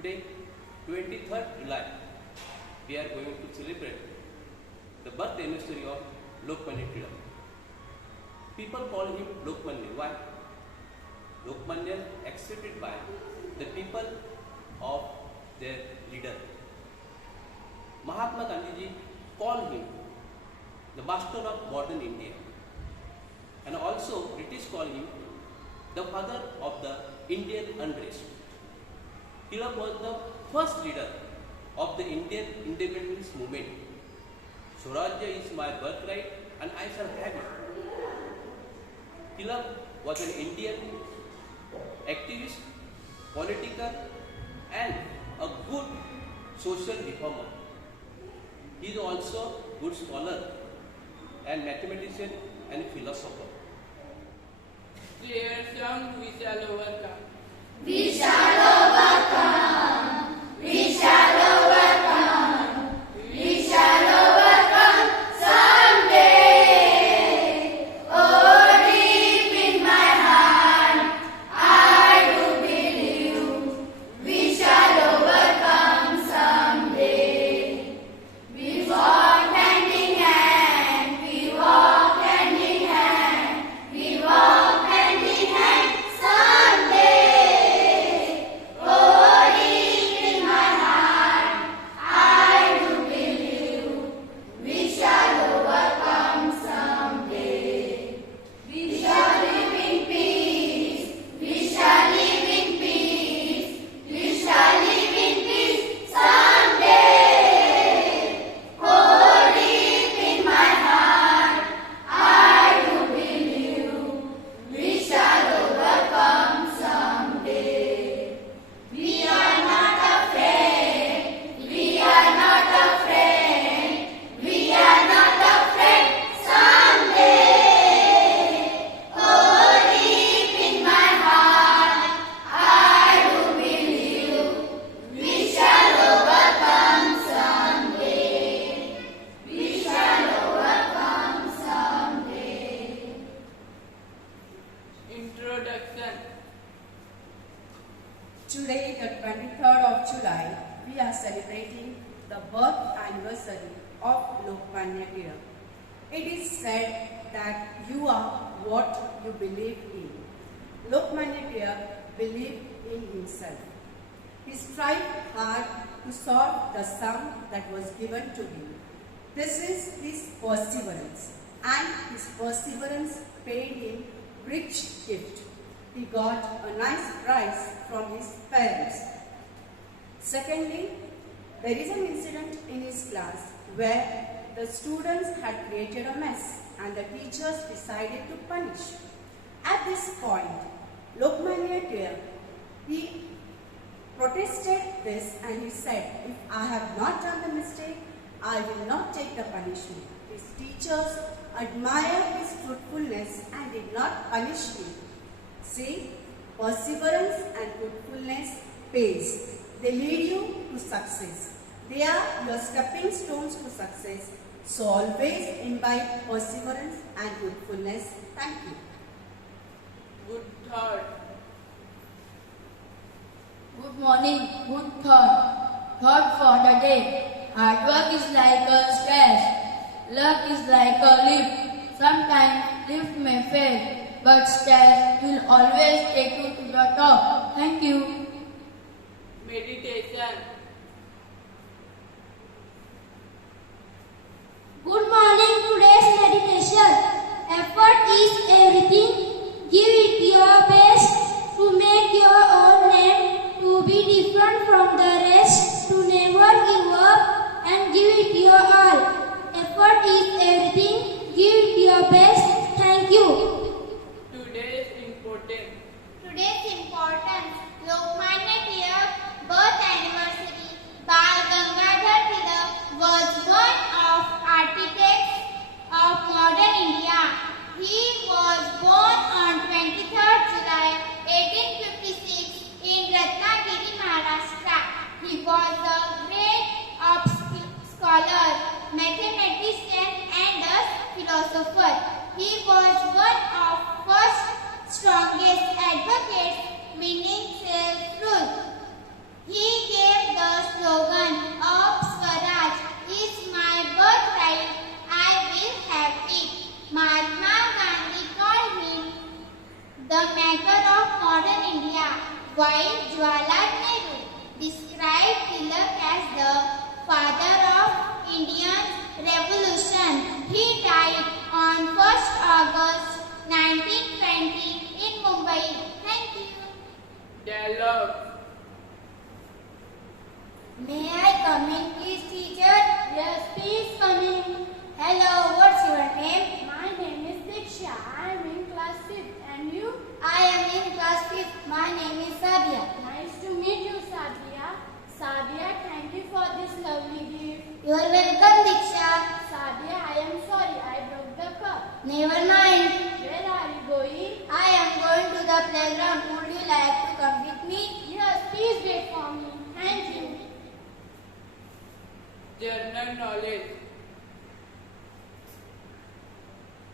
Today, 23rd July, we are going to celebrate the birth anniversary of Lokmanya Tilak. People call him Lokmanya. Why? Lokmanya accepted by the people of their leader. Mahatma Gandhi ji called him the master of modern India, and also British call him the father of the Indian unrest. Tilak was the first leader of the Indian independence movement. Swarajya is my birthright and I shall have it. Tilak was an Indian activist, political and a good social reformer. He is also a good scholar and mathematician and philosopher. Dear song, we shall overcome. We shall overcome. We shall overcome. We shall overcome someday. Oh, deep in my heart, I do believe we shall overcome someday. We walk hand in hand. We walk hand in hand. We walk hand in hand someday. Oh, deep in my heart, I do believe we shall overcome someday. We shall live in peace. We shall live in peace. We shall live in peace someday. Oh, deep in my heart, I do believe we shall overcome someday. We are not afraid. We are not afraid. We are not afraid someday. Oh, deep in my heart, I do believe we shall overcome someday. We shall overcome someday. Introduction. Today, the 23rd of July, we are celebrating the birth anniversary of Lokmanya Tilak. It is said that you are what you believe in. Lokmanya Tilak believed in himself. He strived hard to solve the sum that was given to him. This is his perseverance, and his perseverance paid him rich gift. He got a nice prize from his parents. Secondly, there is an incident in his class where the students had created a mess and the teachers decided to punish. At this point, Lokmanya Tilak, he protested this and he said, if I have not done the mistake, I will not take the punishment. His teachers admired his truthfulness and did not punish him. See, perseverance and truthfulness pays. They lead you to success. They are your stepping stones to success. So always imbibe perseverance and truthfulness. Thank you. Good thought. Good morning, good thought. Thought for the day. Hard work is like a stairs. Luck is like a lift. Sometimes lift may fail, but stairs will always take you to the top. Thank you. Meditation. Good morning. Today's meditation. Effort is everything. Give it your best to make your own name, to be different from the rest, to never give up and give it your all. Effort is everything. Give it your best. Thank you. Today's important. Today's importance, Lokmanya Tilak birth anniversary. Bal Gangadhar Tilak was one of architects of modern India. He was born on 23rd July 1856 in Ratnagiri, Maharashtra. He was a great scholar, mathematician and a philosopher. He was one of first strongest advocates meaning self-rule. He August 1920 in Mumbai. Thank you. Dialogue. May I come in, please, teacher? Yes, please come in. Hello, what's your name? My name is Diksha. I am in class 5th. And you? I am in class 5th. My name is Sabia. Nice to meet you, Sabia. Sabia, thank you for this lovely gift. You are welcome, Diksha. Sabia, I am sorry I broke the cup. Never mind. Where are you going? I am going to the playground. Would you like to come with me? Yes, please wait for me. Thank you. General knowledge.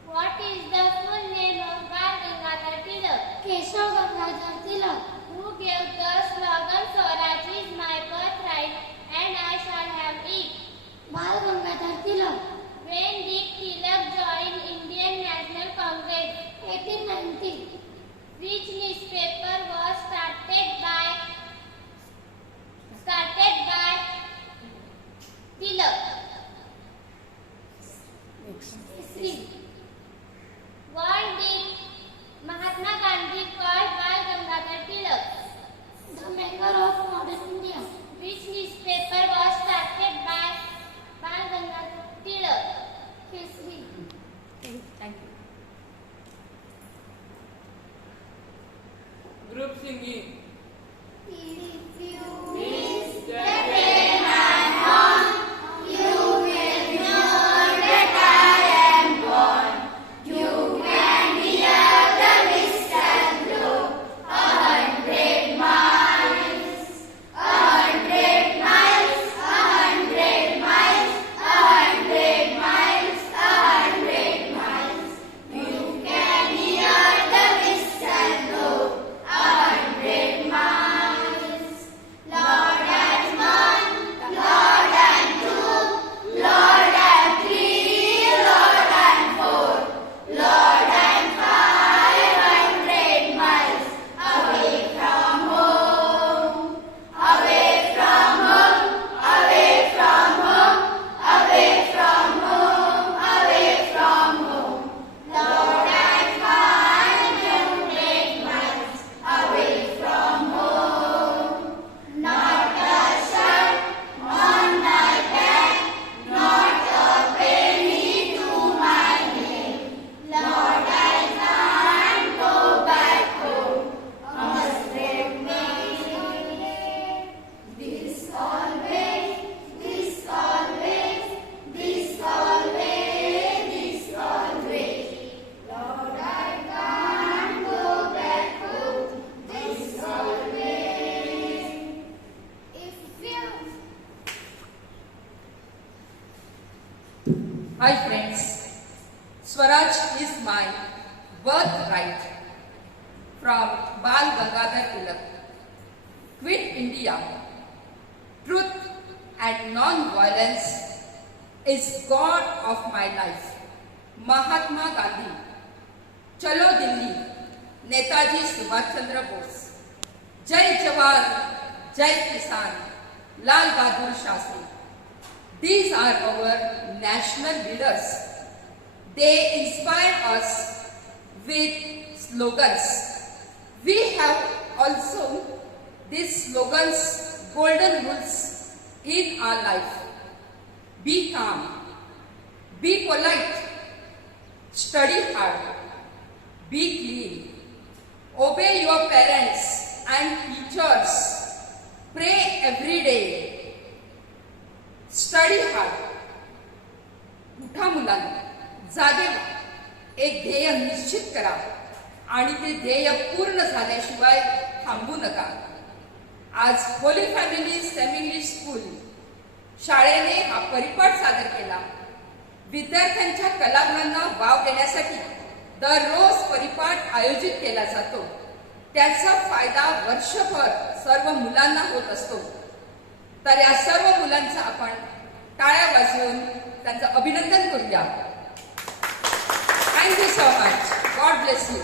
What is the full name of Bal Gangadhar Tilak? Keshav Gangadhar Tilak. Who gave the slogan Swaraj is my birthright and I shall have it? Bal Gangadhar Tilak. When did Tilak join Indian National Congress? 1890. Which newspaper was started by Tilak? Three. What did Mahatma Gandhi call Bal Gangadhar Tilak? The maker of modern India. Which newspaper was started by Bal Gangadhar Tilak? History. Thank you. Group singing. If you Miss the train I'm on, you will know that I am gone. You can hear the whistle blow 100 miles, 100 miles, 100 miles, 100 miles, 100 miles. You can hear the whistle blow 100 miles. Lord and one, Lord and two, Lord and three, Lord and four, Lord and 500 miles away from home, away from home, away from home, away from home, away from home. Lord and 500 miles away from home. Not a shirt on my back, not a penny to my name. Lord, I can't go back home. Must remain. This always, this always, this always, this always. Lord, I can't go back home. This always. If you Hi friends, Swaraj is my birthright from Bal Gangadhar Tilak. Quit India. Truth and non-violence is God of my life. Mahatma Gandhi. Chalo Delhi. Netaji Subhash Chandra Bose. Jai Jawan, Jai Kisan. Lal Bahadur Shastri. These are our national leaders. They inspire us with slogans. We have also these slogans, golden rules in our life. Be calm, be polite, study hard, be clean, obey your parents and teachers, pray every day, study hard. उठा मुलांना, जागे व्हा, एक ध्येय निश्चित करा आणि ते ध्येय पूर्ण झाल्याशिवाय थांबू नका. आज Holi family semi English school शाळेने हा परिपाठ सादर केला. विद्यार्थ्यांच्या कलागुणांना वाव देण्यासाठी दररोज परिपाठ आयोजित केला जातो. त्याचा फायदा वर्षभर सर्व मुलांना होत असतो. तर या सर्व मुलांचं आपण टाळ्या वाजवून त्यांचं अभिनंदन करूया. Thank you so much. God bless you.